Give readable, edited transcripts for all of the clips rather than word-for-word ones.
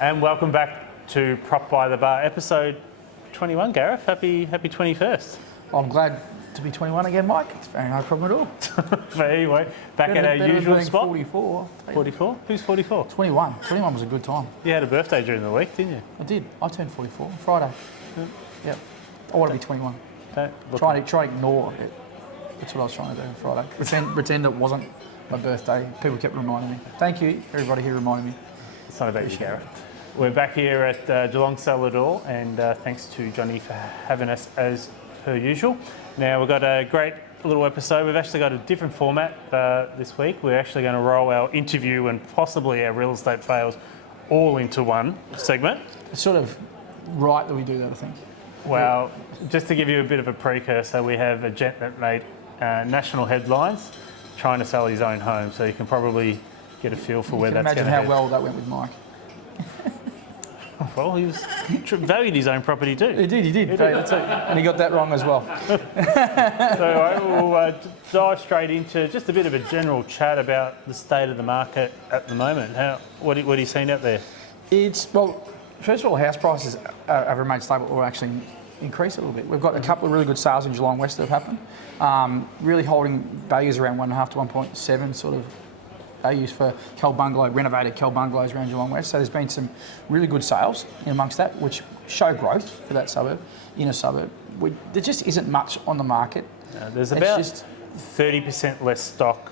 And welcome back to Prop by the Bar, episode 21. Gareth, happy 21st. I'm glad to be 21 again, Mike. It's no problem at all. But anyway, back at our usual spot. 44. 44? Who's 44? 21. 21 was a good time. You had a birthday during the week, didn't you? I did. I turned 44 on Friday. Yep. I want to be 21. Try to ignore it. That's what I was trying to do on Friday. Pretend it wasn't my birthday. People kept reminding me. Thank you, everybody who reminded me. It's not about you, Gareth. We're back here at Geelong CBD, and thanks to Johnny for having us as per usual. Now, we've got a great little episode. We've actually got a different format this week. We're actually going to roll our interview and possibly our real estate fails all into one segment. It's sort of right that we do that, I think. Well, just to give you a bit of a precursor, we have a gent that made national headlines trying to sell his own home, so you can probably get a feel for where that's going to imagine how well that went with Mike. Well, he valued his own property too. He did. And he got that wrong as well. So I will dive straight into just a bit of a general chat about the state of the market at the moment. What are you seeing out there? First of all, house prices have remained stable or actually increased a little bit. We've got a couple of really good sales in Geelong West that have happened, really holding values around 1.5 to 1.7 sort of values for renovated Kel bungalows around Geelong West. So there's been some really good sales in amongst that, which show growth for that suburb, inner suburb. There just isn't much on the market. There's about 30% less stock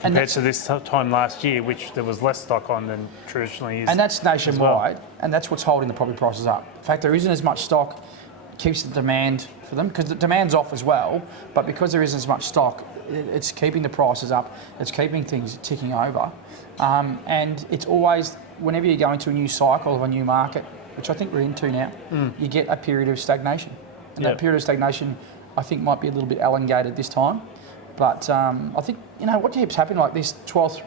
compared to this time last year, which there was less stock on than traditionally is. And that's nationwide, and that's what's holding the property prices up. In fact, there isn't as much stock, keeps the demand for them, because the demand's off as well, but because there isn't as much stock, it's keeping the prices up, it's keeping things ticking over. And it's always, whenever you go into a new cycle of a new market, which I think we're into now, you get a period of stagnation. And that period of stagnation, I think, might be a little bit elongated this time. But I think, what keeps happening, like this 12th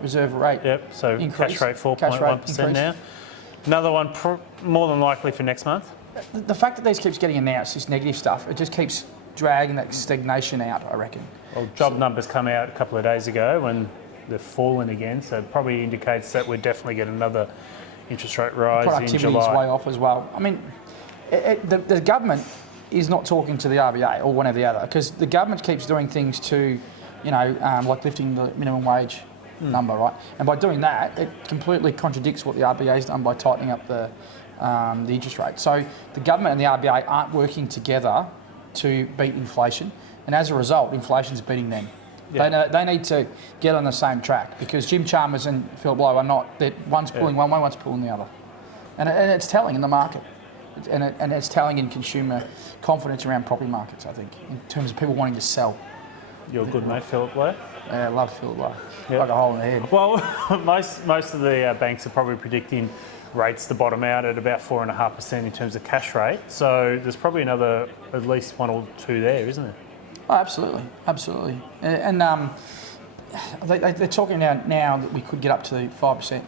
reserve rate so increase, cash rate 4.1% now. Another one more than likely for next month. The fact that these keeps getting announced, this negative stuff, it just keeps dragging that stagnation out, I reckon. Well, job numbers come out a couple of days ago and they've fallen again, so it probably indicates that we're definitely getting another interest rate rise in July. Productivity is way off as well. I mean, the government is not talking to the RBA or one or the other, because the government keeps doing things to, like lifting the minimum wage number, right? And by doing that, it completely contradicts what the RBA has done by tightening up the interest rate. So the government and the RBA aren't working together to beat inflation, and as a result, inflation's beating them. Yeah. They need to get on the same track, because Jim Chalmers and Philip Lowe are not. One's pulling one way, one's pulling the other, and it's telling in the market, and it's telling in consumer confidence around property markets, I think, in terms of people wanting to sell. You're a good mate, Philip Lowe. Yeah, I love Philip Lowe. Like a hole in the head. Well, most of the banks are probably predicting rates to bottom out at about 4.5% in terms of cash rate. So there's probably another at least one or two there, isn't there? Oh, absolutely. And they're talking now that we could get up to 5%,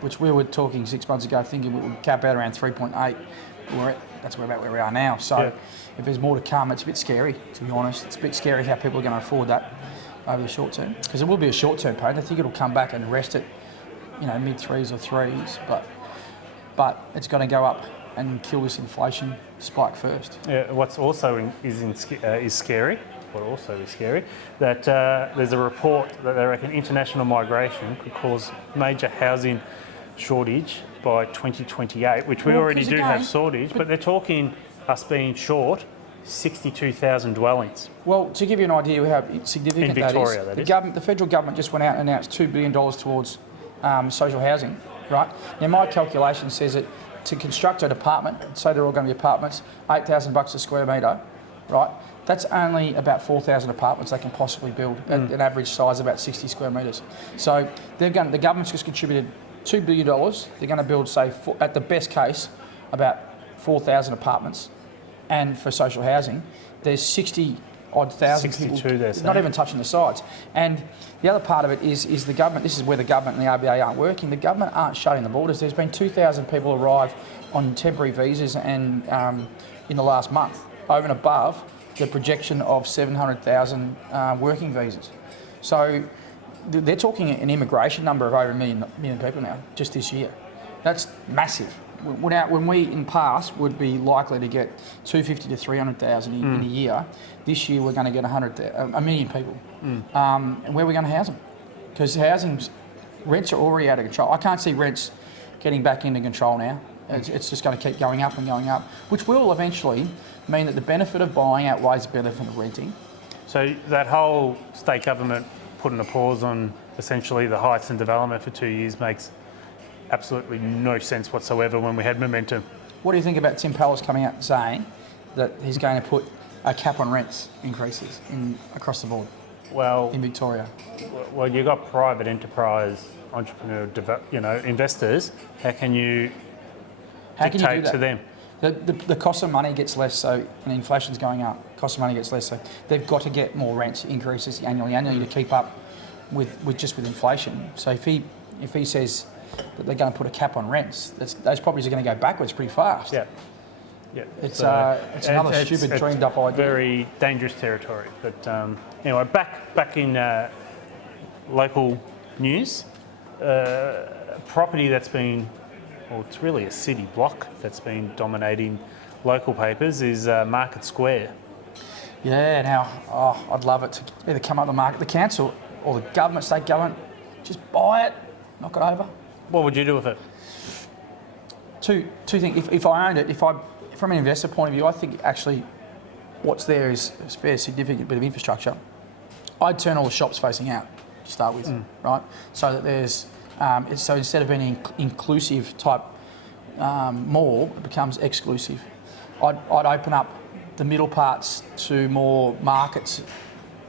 which we were talking 6 months ago, thinking we would cap out around 3.8. That's about where we are now. So if there's more to come, it's a bit scary, to be honest. It's a bit scary how people are going to afford that over the short term, because it will be a short-term pain. I think it'll come back and rest at, mid-3s or 3s, but it's going to go up and kill this inflation spike first. Yeah, what's also is scary, that there's a report that they reckon international migration could cause major housing shortage by 2028, which we already do have shortage, but they're talking us being short 62,000 dwellings. Well, to give you an idea of how significant in Victoria, that is, the federal government just went out and announced $2 billion towards social housing, right? Now, my calculation says that to construct an apartment, say they're all going to be apartments, $8,000 a square metre, right? That's only about 4,000 apartments they can possibly build at an average size of about 60 square metres. So the government's just contributed $2 billion. They're going to build, say, at the best case, about 4,000 apartments. And for social housing, there's 60-odd thousand people, not even touching the sides. And the other part of it is the government. This is where the government and the RBA aren't working. The government aren't shutting the borders. There's been 2,000 people arrive on temporary visas and in the last month, over and above the projection of 700,000 working visas. So they're talking an immigration number of over a million people now, just this year. That's massive. When we in past would be likely to get 250 to 300,000 in a year, this year we're going to get 1 million people. And where are we going to house them? Because rents are already out of control. I can't see rents getting back into control now. It's just going to keep going up and going up, which will eventually mean that the benefit of buying outweighs the benefit of renting. So that whole state government putting a pause on essentially the heights and development for 2 years makes absolutely no sense whatsoever when we had momentum. What do you think about Tim Pallas coming out and saying that he's going to put a cap on rents increases across the board in Victoria? Well, you've got private enterprise, entrepreneur, investors. How can you dictate to them? The cost of money gets less, so and inflation's going up. Cost of money gets less, so they've got to get more rent increases annually to keep up with inflation. So if he says that they're going to put a cap on rents, those properties are going to go backwards pretty fast. Yeah. It's another stupid dreamed up idea. Very dangerous territory. But anyway, back in local news, property that's been, well, it's really a city block that's been dominating local papers is Market Square. Yeah, now, I'd love it to either come up the market, the council or the government, state government, just buy it, knock it over. What would you do with it? Two things. If I owned it, from an investor point of view, I think actually what's there is a fairly significant bit of infrastructure. I'd turn all the shops facing out to start with, right? So that there's, so instead of being an inclusive type mall, it becomes exclusive. I'd open up the middle parts to more markets,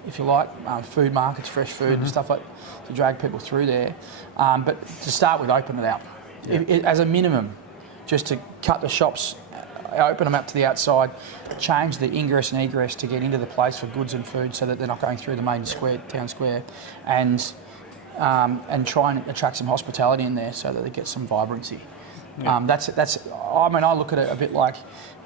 if you like, food markets, fresh food and stuff like to drag people through there. But to start with, open it out. As a minimum, just to cut the shops, open them up to the outside, change the ingress and egress to get into the place for goods and food so that they're not going through the main square, town square, and try and attract some hospitality in there so that they get some vibrancy. I mean, I look at it a bit like,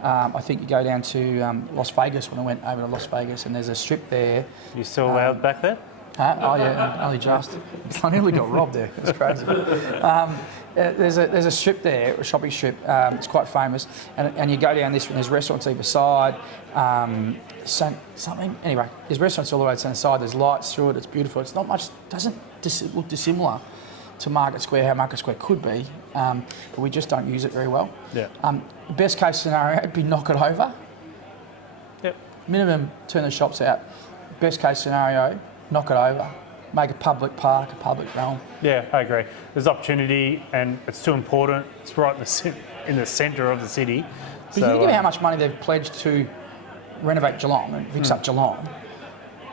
I think you go down to Las Vegas when I went over to Las Vegas, and there's a strip there. You still allowed back there? Oh yeah, only just. I nearly got robbed there. It's crazy. There's a strip there, a shopping strip. It's quite famous, and you go down this one. There's restaurants either side. Something. Anyway, there's restaurants all the way to the side. There's lights through it. It's beautiful. It's not much. Doesn't look dissimilar to Market Square, how Market Square could be, but we just don't use it very well. Yeah. Best case scenario would be knock it over. Yep. Minimum, turn the shops out. Best case scenario, knock it over. Make a public park, a public realm. Yeah, I agree. There's opportunity, and it's too important. It's right in the centre of the city. If you think about how much money they've pledged to renovate Geelong and fix up Geelong,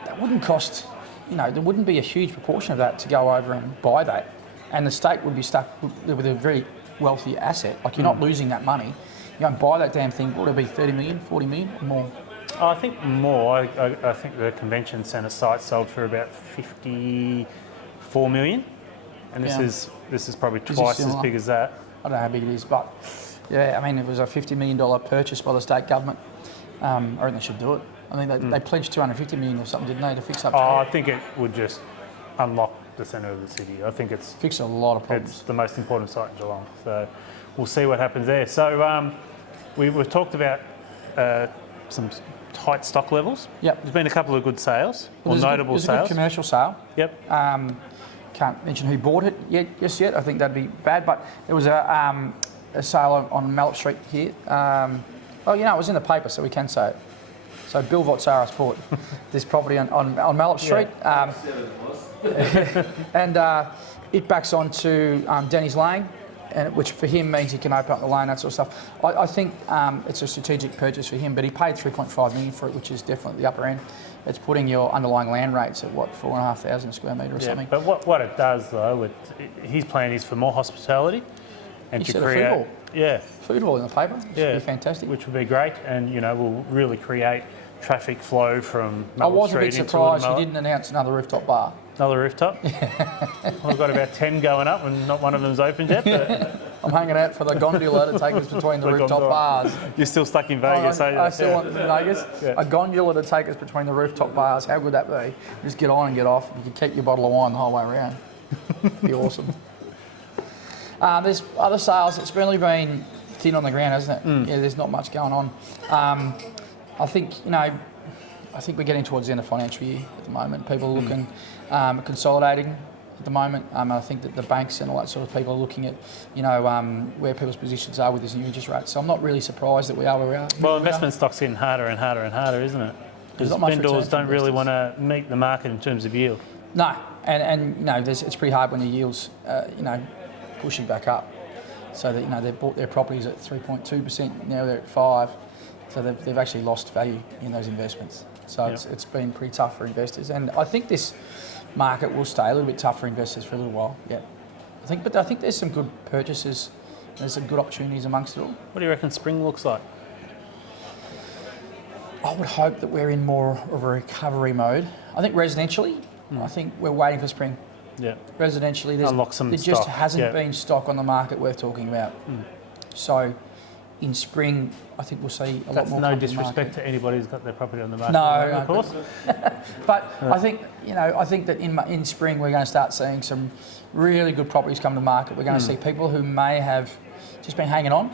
that wouldn't cost, there wouldn't be a huge proportion of that to go over and buy that. And the state would be stuck with a very wealthy asset. Like, you're not losing that money. You go and buy that damn thing, what would it be, 30 million, 40 million or more? I think more. I think the convention centre site sold for about 54 million. And this is probably twice as big as that. I don't know how big it is, but yeah, I mean, it was a $50 million purchase by the state government. I reckon they should do it. I think they pledged 250 million or something, didn't they, to fix up? I think it would just unlock the centre of the city. I think it's fix a lot of problems. It's the most important site in Geelong. So we'll see what happens there. So we've talked about some tight stock levels. Yep. There's been a couple of good sales, notable sales. There's a good commercial sale. Yep. Can't mention who bought it yet. I think that'd be bad, but there was a sale on Mallet Street here. It was in the paper, so we can say it. So Bill Votsaris bought this property on Mallet Street. Yeah. And it backs onto Denny's Lane, which for him means he can open up the lane, that sort of stuff. I think it's a strategic purchase for him, but he paid $3.5 million for it, which is definitely the upper end. It's putting your underlying land rates at 4,500 square metre or something. But what it does though, his plan is for more hospitality and to create food hall in the paper, which would be fantastic. Which would be great, and will really create traffic flow from Mallet Street. I was a bit surprised he didn't announce another rooftop bar. Another rooftop? We've got about 10 going up and not one of them's opened yet. But I'm hanging out for the gondola to take us between the rooftop bars. You're still stuck in Vegas, I still want Vegas. Yeah. A gondola to take us between the rooftop bars. How good would that be? Just get on and get off. You can keep your bottle of wine the whole way around. Be awesome. There's other sales. It's really been thin on the ground, hasn't it? Yeah, there's not much going on. I think we're getting towards the end of the financial year at the moment. People are looking consolidating at the moment. I think that the banks and all that sort of people are looking at, where people's positions are with this new interest rate. So I'm not really surprised that we are where we are. Well, investment stock's getting harder and harder and harder, isn't it? Because vendors don't really want to meet the market in terms of yield. No, and it's pretty hard when the yields, pushing back up. So that they've bought their properties at 3.2%. Now they're at 5%. So they've actually lost value in those investments. So it's been pretty tough for investors, and I think this market will stay a little bit tough for investors for a little while. Yeah, I think there's some good purchases. There's some good opportunities amongst it all. What do you reckon spring looks like? I would hope that we're in more of a recovery mode. I think residentially, I think we're waiting for spring. Yeah. Residentially, there just hasn't been stock on the market worth talking about. So in spring, I think we'll see a lot more. That's no disrespect to anybody who's got their property on the market. No, of course. But I think that in spring we're going to start seeing some really good properties come to market. We're going to see people who may have just been hanging on,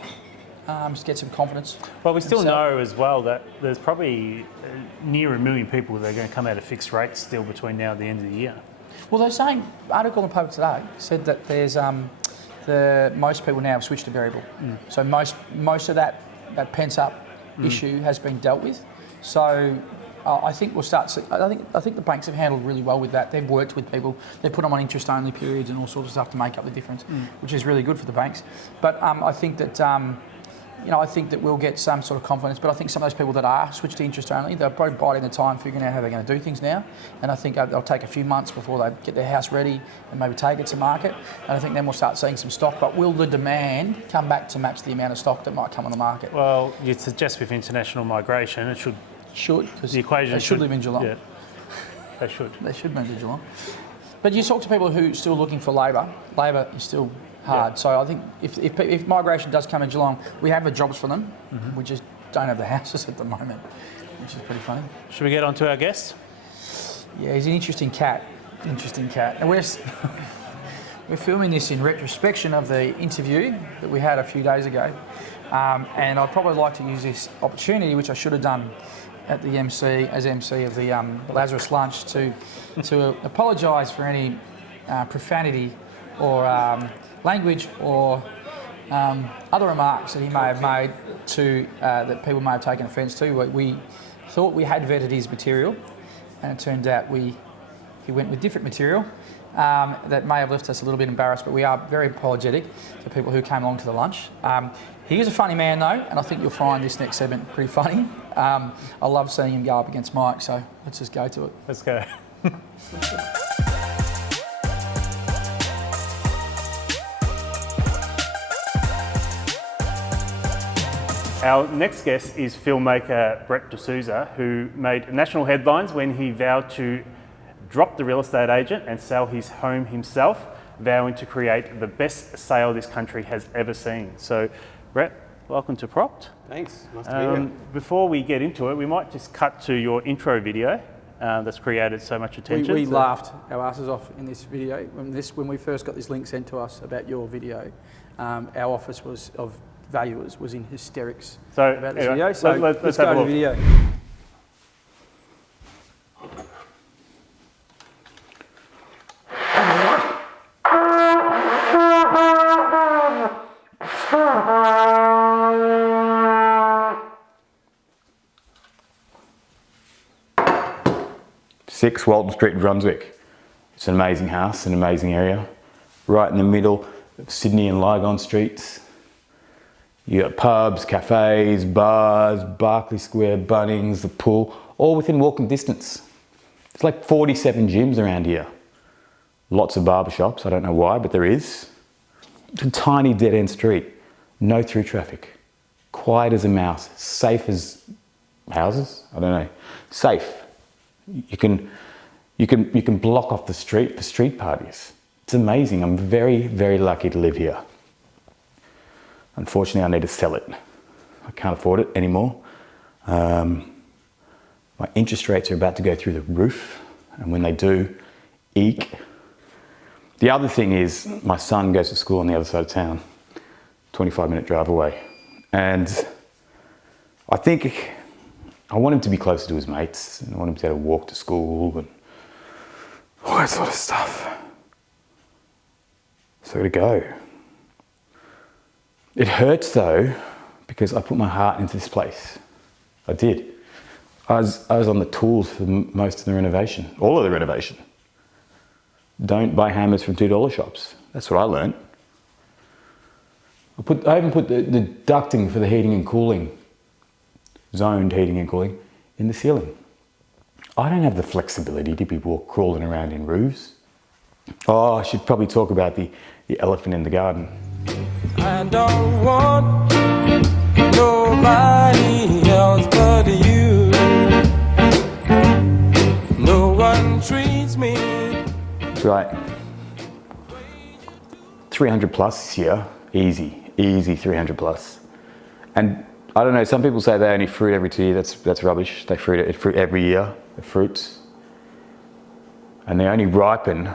just get some confidence. Well, we still know as well that there's probably near 1 million people that are going to come out of fixed rates still between now and the end of the year. Well, they're saying, article in the paper today said that there's most people now have switched to variable. So most of that pent up issue has been dealt with. So I think we'll start. I think the banks have handled really well with that. They've worked with people. They've put them on interest only periods and all sorts of stuff to make up the difference, which is really good for the banks. But I think that. I think that we'll get some sort of confidence, but I think some of those people that are switched to interest only, they're probably biding the time, figuring out how they're going to do things now. And I think they'll take a few months before they get their house ready and maybe take it to market. And I think then we'll start seeing some stock. But will the demand come back to match the amount of stock that might come on the market? Well, you'd suggest with international migration, it should. Because the equation they should live in Geelong. Yeah, they should. They should move to Geelong. But you talk to people who are still looking for labour. Labour is still hard. Yeah. So I think if migration does come in Geelong, we have the jobs for them. We just don't have the houses at the moment, which is pretty funny. Should we get on to our guest? Yeah, he's an interesting cat. And we're filming this in retrospection of the interview that we had a few days ago. And I'd probably like to use this opportunity, which I should have done at the MC of the Lazarus Lunch, to apologise for any profanity or language or other remarks that he may have made that people may have taken offence to. We thought we had vetted his material, and it turned out he went with different material that may have left us a little bit embarrassed, but we are very apologetic to people who came along to the lunch. He is a funny man though, and I think you'll find this next segment pretty funny. I love seeing him go up against Mike, so let's just go to it. Let's go. Our next guest is filmmaker Brett D'Souza, who made national headlines when he vowed to drop the real estate agent and sell his home himself, vowing to create the best sale this country has ever seen. So, Brett, welcome to Propped. Thanks, nice to be here. Before we get into it, we might just cut to your intro video that's created so much attention. We laughed our asses off in this video. When we first got this link sent to us about your video, our office of valuers was in hysterics about this video. So let's go to the video. Six Walton Street, Brunswick. It's an amazing house, an amazing area. Right in the middle of Sydney and Lygon Streets. You got pubs, cafes, bars, Barclay Square, Bunnings, the pool, all within walking distance. It's like 47 gyms around here. Lots of barbershops, I don't know why, but there is. It's a tiny dead-end street, no through traffic. Quiet as a mouse, safe as houses, I don't know. Safe. You can block off the street for street parties. It's amazing. I'm very, very lucky to live here. Unfortunately, I need to sell it. I can't afford it anymore. My interest rates are about to go through the roof, and when they do, eek. The other thing is my son goes to school on the other side of town, 25-minute drive away. And I think I want him to be closer to his mates, and I want him to be able to walk to school and all that sort of stuff. So to go. It hurts though, because I put my heart into this place. I did. I was on the tools for most of the renovation, all of the renovation. Don't buy hammers from $2 shops. That's what I learned. I even put the ducting for the heating and cooling, zoned heating and cooling, in the ceiling. I don't have the flexibility to be crawling around in roofs. Oh, I should probably talk about the elephant in the garden. I don't want nobody else but you. No one treats me. That's right. 300 plus this year, easy 300 plus. And I don't know, some people say they only fruit every 2 years. That's rubbish. They fruit every year, the fruits. And they only ripen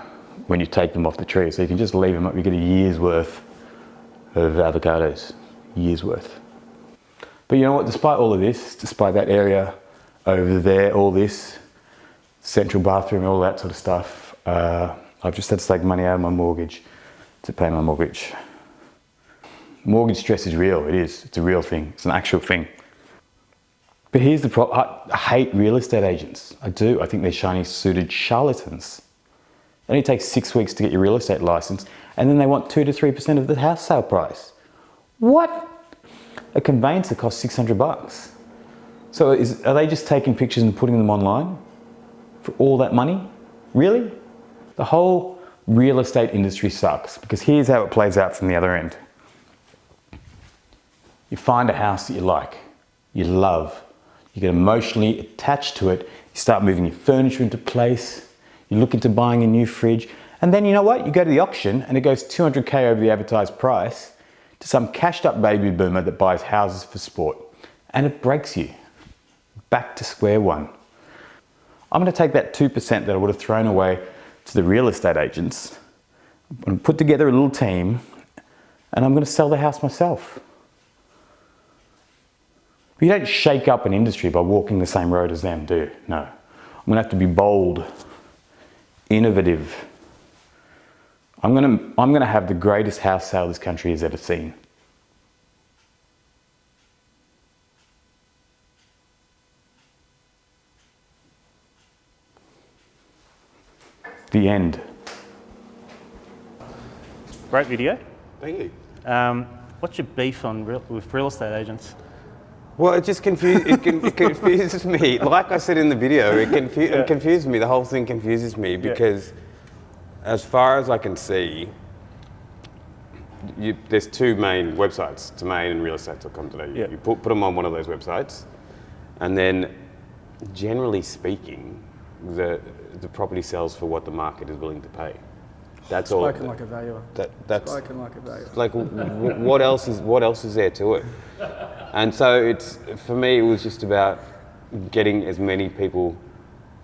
when you take them off the tree. So you can just leave them up, you get a year's worth of avocados, year's worth. But you know what, despite all of this, despite that area over there, all this, central bathroom, all that sort of stuff, I've just had to take money out of my mortgage to pay my mortgage. Mortgage stress is real, it is. It's a real thing, it's an actual thing. But here's the problem, I hate real estate agents. I do, I think they're shiny suited charlatans. It only takes 6 weeks to get your real estate license, and then they want 2 to 3% of the house sale price. What? A conveyancer costs $600. So are they just taking pictures and putting them online for all that money? Really? The whole real estate industry sucks, because here's how it plays out from the other end. You find a house that you like, you love, you get emotionally attached to it, you start moving your furniture into place, you look into buying a new fridge, and then you know what? You go to the auction and it goes 200K over the advertised price to some cashed up baby boomer that buys houses for sport. And it breaks you. Back to square one. I'm going to take that 2% that I would have thrown away to the real estate agents, I'm going to put together a little team, and I'm going to sell the house myself. But you don't shake up an industry by walking the same road as them, do you? No. I'm going to have to be bold, innovative. I'm going to have the greatest house sale this country has ever seen. The end. Great video. Thank you. What's your beef with real estate agents? Well, it just confuses me. Like I said in the video, it confuses me. The whole thing confuses me because, as far as I can see, there's two main websites, Domain and realestate.com.au. You put them on one of those websites, and then, generally speaking, the property sells for what the market is willing to pay. That's all. Spoken like a valuer. That's Spoken like a valuer. like what else is there to it? And so for me, it was just about getting as many people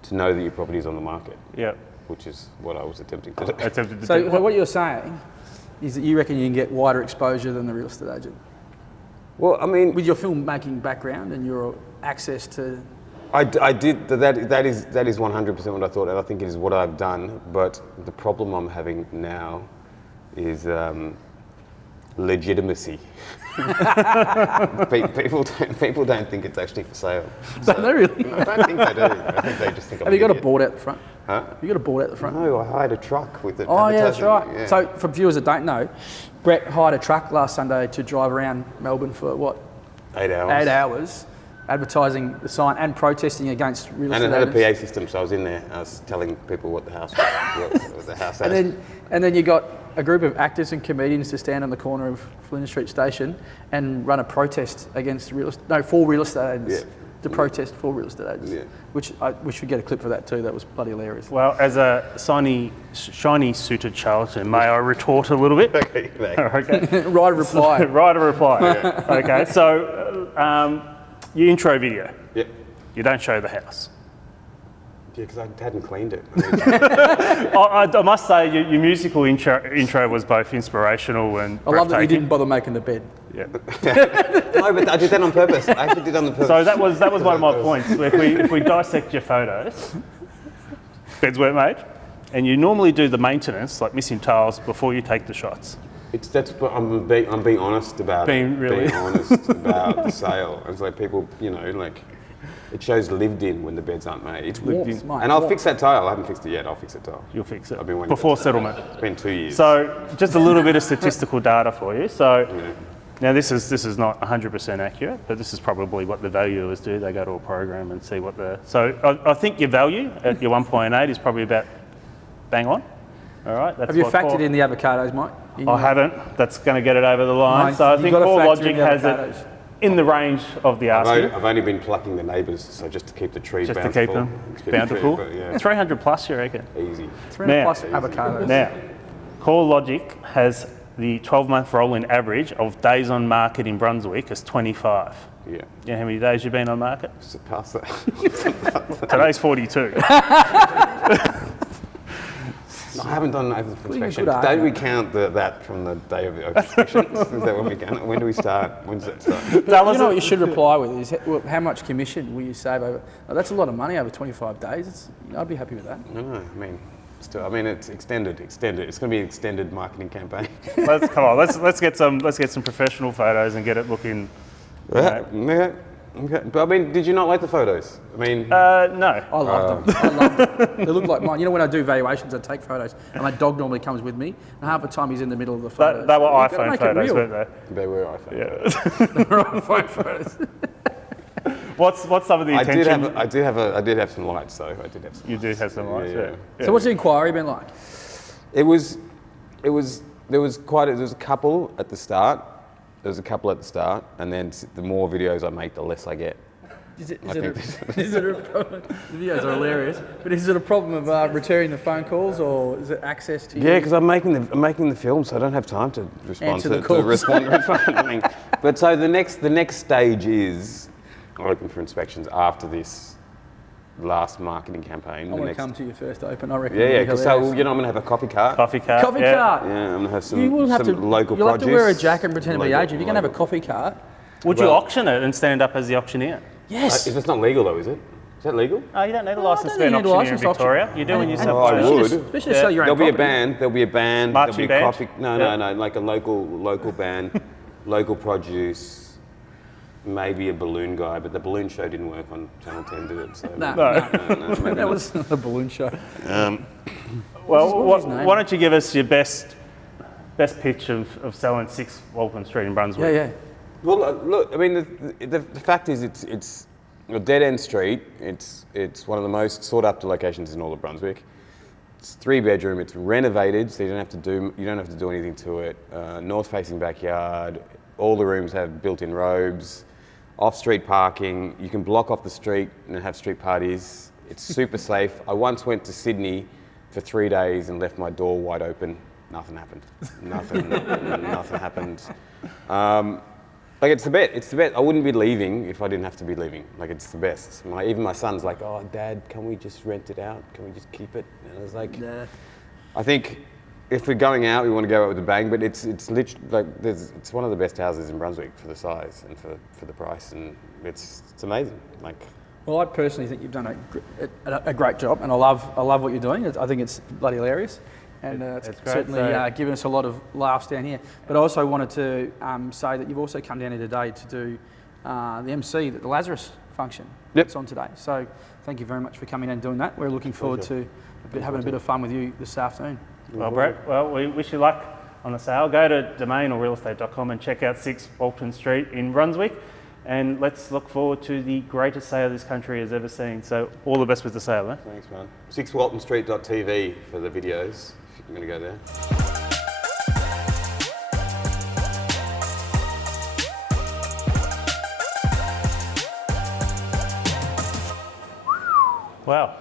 to know that your property is on the market. Yeah. Which is what I was attempting to do. So what you're saying is that you reckon you can get wider exposure than the real estate agent? Well, I mean, With your filmmaking background and your access to... I did, that is 100% what I thought, and I think it is what I've done, but the problem I'm having now is legitimacy. People don't think it's actually for sale. Don't they really? No, I don't think they do. I think they just think I'm Have you got a idiot. board out the front? Huh? Have you got a board out the front? No, I hired a truck with it. Oh, yeah, that's right. Yeah. So, for viewers that don't know, Brett hired a truck last Sunday to drive around Melbourne for what? 8 hours. 8 hours, advertising the sign and protesting against real estate And it had a agents. PA system, so I was in there. I was telling people what the house was, what the house has. And then you got a group of actors and comedians to stand on the corner of Flinders Street Station and run a protest against for real estate agents. Yeah. To protest for real estate agents. Yeah. Which we should get a clip for that too. That was bloody hilarious. Well, as a shiny suited charlatan, may I retort a little bit? Okay, thanks. Okay. Right reply. Right a reply. Okay, so your intro video. Yep. You don't show the house. Yeah, because I hadn't cleaned it. I must say, your musical intro was both inspirational and I love that you breathtaking. didn't bother making the bed. Yeah. No, but I did that on purpose. I actually did it on purpose. So that was one of my points. If we dissect your photos, beds weren't made, and you normally do the maintenance, like missing tiles, before you take the shots. I'm being honest about Being honest about the sale. It's like people, it shows lived in when the beds aren't made. It's warmth, mate. And I'll fix that tile. I haven't fixed it yet. I'll fix that tile. You'll fix it I've been waiting before for that. settlement. It's been 2 years. So just a little bit of statistical data for you. So now this is not 100% accurate, but this is probably what the valuers do. They go to a program and see what the. So I think your value at your 1.8 is probably about bang on. All right. That's Have you what factored in the avocados, Mike? I haven't. That's going to get it over the line. Mate, So I you've think got to Core factor Logic in the has it avocados. in the range of the asking. I've only been plucking the neighbours, so just to keep the trees Just to bountiful. keep them To keep the bountiful. tree, but yeah, 300 plus, you reckon? easy. 300 Now- plus avocados. Now, Core Logic has the 12-month rolling average of days on market in Brunswick as 25. Yeah. You know how many days you've been on market? Surpass that. Today's 42. No, I haven't done an open inspection. good Don't we argument. count that from the day of the open inspection? Is that when we count it? When do we start? When does that start? Tell us You know what you should reply with is how much commission will you save over? That's a lot of money over 25 days. I'd be happy with that. No, I mean, it's extended. It's going to be an extended marketing campaign. let's get some professional photos and get it looking. Yeah. Okay. But I mean, did you not like the photos? I mean, No. I love them. I love them. They look like mine. You know, when I do valuations, I take photos, and my dog normally comes with me, and half the time he's in the middle of the photos. They were You've gotta iPhone make it photos, real. weren't they? they were, I think. Yeah. They were iPhone photos. What's some of the I attention? did have some lights though. I did have some. You do have some lights, yeah. So what's the inquiry been like? There was a couple at the start. And then the more videos I make, the less I get. Is it a problem? The videos are hilarious, but is it a problem of returning the phone calls, or is it access to you? Yeah, because I'm making the film, so I don't have time to respond Answer to the calls. respond. I mean, but so the next stage is open for inspections after this last marketing campaign. I want to come to your first open, I reckon. Yeah, it'll be because hilarious. I'm going to have a coffee cart. Coffee cart. Coffee yeah. cart. Yeah, I'm going to have some, You will have some to, local you'll produce. have to wear a jacket and pretend to be Local- aged. If you're going to have a coffee cart, Would you Well- auction it and stand up as the auctioneer? yes. If it's not legal though, is it? Is that legal? Oh, you don't need a I license don't to be an need a auctioneer in license to auction. Victoria. You do in New And- South Oh, I Wales. would. Especially to Yeah. sell your own There'll be a property. band. There'll be a band. Marching there'll be band? coffee. No, Yeah. no, like a local band, local produce. Maybe a balloon guy, but the balloon show didn't work on Channel 10, did it? So No. maybe That not. was not a balloon show. Well, What was his name? why don't you give us your best pitch of selling 6 Walton Street in Brunswick? Yeah, yeah. Well, look. I mean, the fact is, it's a dead end street. It's one of the most sought after locations in all of Brunswick. It's 3-bedroom. It's renovated, so you don't have to do anything to it. North facing backyard. All the rooms have built-in robes. Off-street parking. You can block off the street and have street parties. It's super safe. I once went to Sydney for 3 days and left my door wide open. Nothing happened. Nothing happened. Like it's the best. I wouldn't be leaving if I didn't have to be leaving. Like it's the best. Even my son's like, "Oh, Dad, can we just rent it out? Can we just keep it?" And I was like, Nah. I think if we're going out, we want to go out with a bang. But it's literally like it's one of the best houses in Brunswick for the size and for the price, and it's amazing. Like. Well, I personally think you've done a great job, and I love what you're doing. I think it's bloody hilarious, and it's It's great. certainly So- given us a lot of laughs down here. But I also wanted to say that you've also come down here today to do the MC, the Lazarus function Yep. that's on today. So thank you very much for coming and doing that. We're looking forward to having a bit of fun with you this afternoon. Well, Brett, we wish you luck on the sale. Go to domain or realestate.com and check out 6 Walton Street in Brunswick. And let's look forward to the greatest sale this country has ever seen. So all the best with the sale, eh? Thanks, man. 6waltonstreet.tv for the videos, if you're going to go there. Wow.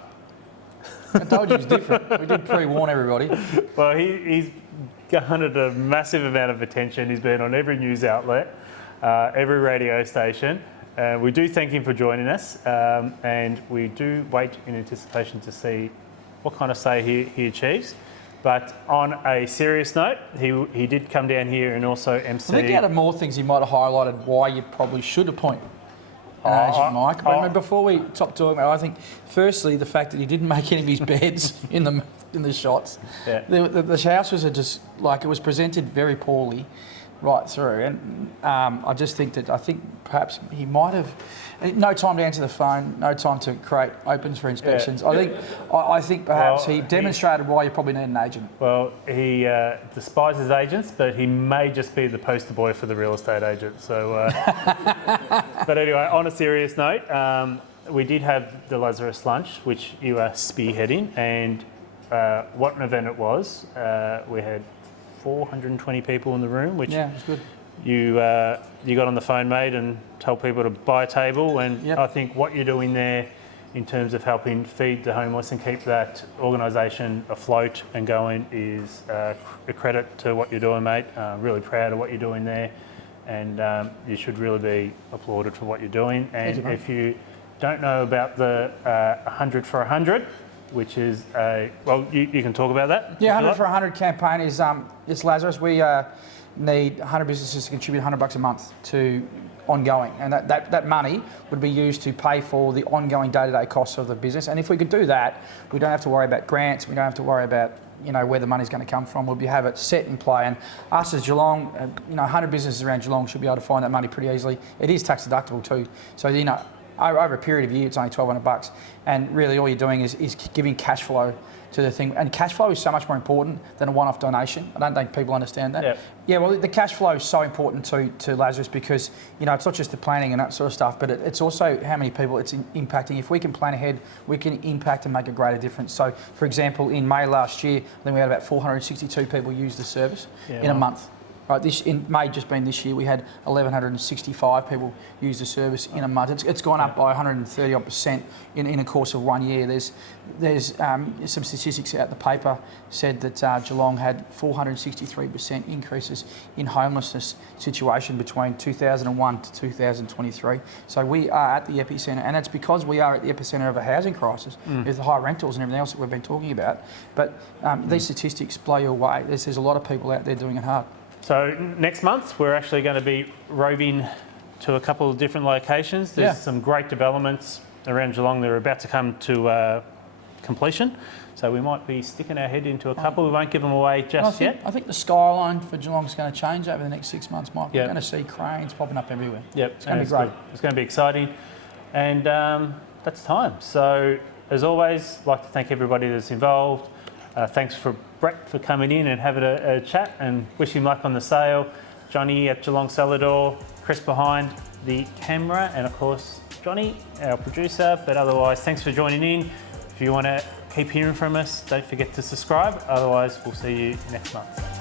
I told you it was different. We did pre-warn everybody. Well, he's garnered a massive amount of attention. He's been on every news outlet, every radio station, We do thank him for joining us, and we do wait in anticipation to see what kind of sale he achieves. But on a serious note, he did come down here and also MC. I think out of more things, he might have highlighted why you probably should appoint an agent, Mike. But before we stop talking about it, I think firstly the fact that he didn't make any of his beds in the shots. Yeah. The house was just like, it was presented very poorly right through, and I think perhaps he might have no time to answer the phone, no time to create opens for inspections. Yeah. I think perhaps he demonstrated why you probably need an agent. Well, he despises agents, but he may just be the poster boy for the real estate agent. So, but anyway, on a serious note, we did have the Lazarus Lunch, which you are spearheading, and what an event it was. We had 420 people in the room, which yeah, it's good. You got on the phone, mate, and told people to buy a table. And Yep. I think what you're doing there in terms of helping feed the homeless and keep that organisation afloat and going is a credit to what you're doing, mate. Really proud of what you're doing there, and you should really be applauded for what you're doing. And if you don't know about the 100 for 100, which is you can talk about that. Yeah, 100 for 100 campaign is it's Lazarus. We need 100 businesses to contribute $100 a month to ongoing, and that money would be used to pay for the ongoing day-to-day costs of the business. And if we could do that, we don't have to worry about grants. We don't have to worry about where the money's going to come from. We'll have it set in play. And us as Geelong, 100 businesses around Geelong should be able to find that money pretty easily. It is tax deductible too. So over a period of year, it's only $1,200, and really all you're doing is giving cash flow to the thing. And cash flow is so much more important than a one-off donation. I don't think people understand that. Yep. Yeah, well, the cash flow is so important to Lazarus because it's not just the planning and that sort of stuff, but it's also how many people it's impacting. If we can plan ahead, we can impact and make a greater difference. So, for example, in May last year, I think we had about 462 people use the service in a month. Right, in May, just been this year, we had 1,165 people use the service in a month. It's gone up by 130% in a course of 1 year. There's some statistics out the paper said that Geelong had 463% increases in homelessness situation between 2001 to 2023. So we are at the epicentre, and it's because we are at the epicentre of a housing crisis with the high rentals and everything else that we've been talking about. But these statistics blow you away. There's a lot of people out there doing it hard. So next month, we're actually going to be roving to a couple of different locations. There's some great developments around Geelong that are about to come to completion. So we might be sticking our head into a couple. We won't give them away just yet. I think the skyline for Geelong is going to change over the next 6 months, Mike. We're going to see cranes popping up everywhere. Yep. It's going to be great. It's going to be exciting. And that's time. So as always, I'd like to thank everybody that's involved. Thanks for Brett for coming in and having a chat, and wish him luck on the sale. Johnny at Geelong Celador, Chris behind the camera, and of course Johnny, our producer. But otherwise, thanks for joining in. If you want to keep hearing from us, don't forget to subscribe. Otherwise, we'll see you next month.